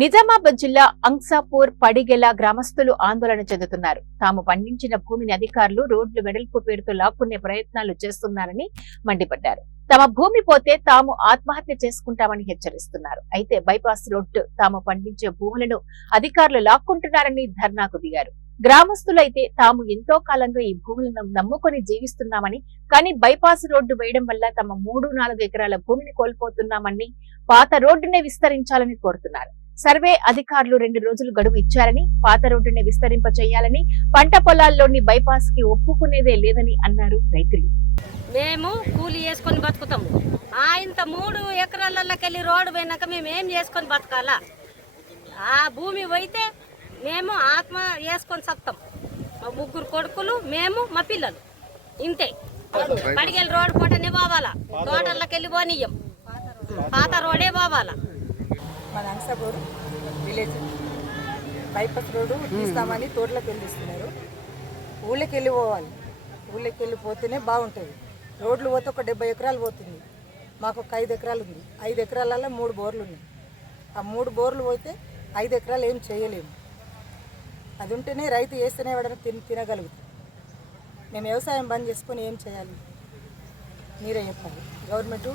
నిజామాబాద్ జిల్లా అంసాపూర్ పడిగెల గ్రామస్తులు ఆందోళన చెందుతున్నారు. తాము పండించిన భూమిని అధికారులు రోడ్లు వెడల్పు పేరుతో లాక్కునే ప్రయత్నాలు చేస్తున్నారని మండిపడ్డారు. తమ భూమి పోతే తాము ఆత్మహత్య చేసుకుంటామని హెచ్చరిస్తున్నారు. అయితే బైపాస్ రోడ్డు తాము పండించే భూములను అధికారులు లాక్కుంటున్నారని ధర్నాకు దిగారు. గ్రామస్తులైతే తాము ఎంతో కాలంగా ఈ భూములను నమ్ముకొని జీవిస్తున్నామని, కానీ బైపాస్ రోడ్డు వేయడం వల్ల తమ 3-4 ఎకరాల భూమిని కోల్పోతున్నామని, పాత రోడ్డునే విస్తరించాలని కోరుతున్నారు. సర్వే అధికారులు 2 రోజులు గడువు ఇచ్చారని, పాత రోడ్డుని విస్తరింప చేయాలని, పంట పొలాల్లోని బైపాస్ కి ఒప్పుకునేదే లేదని అన్నారు రైతులు. మేము కూలి చేసుకొని బతుకుతాము. ఇంత 3 ఎకరాలకెళ్ళి రోడ్డు పోయినాక మేము ఏం చేసుకొని బతకాలా? ఆ భూమి పోయితే మేము ఆత్మ వేసుకొని సత్తాం. మా 3 కొడుకులు, మేము, మా పిల్లలు ఇంతే. పడిగెళ్ళి రోడ్డు పూటనే పోవాలా, తోటల్లోకెళ్ళి పోనీయం, పాత రోడే పోవాలా. మన అంసాపూర్ విలేజ్ బైపాస్ రోడ్డు తీస్తామని తోటలోకి వెళ్ళిస్తున్నారు. ఊళ్ళకి వెళ్ళి పోవాలి, ఊళ్ళకి వెళ్ళిపోతేనే బాగుంటుంది. రోడ్లు పోతే ఒక 70 ఎకరాలు పోతుంది. మాకు ఒక 5 ఎకరాలు ఉంది. 5 ఎకరాలలో 3 బోర్లు ఉన్నాయి. ఆ 3 బోర్లు పోతే 5 ఎకరాలు ఏం చేయలేము. అది ఉంటేనే రైతు వేస్తేనే ఎవడైనా తినగలుగుతాం. మేము వ్యవసాయం బంద్ చేసుకొని ఏం చేయాలి? మీరే చెప్పాలి. గవర్నమెంట్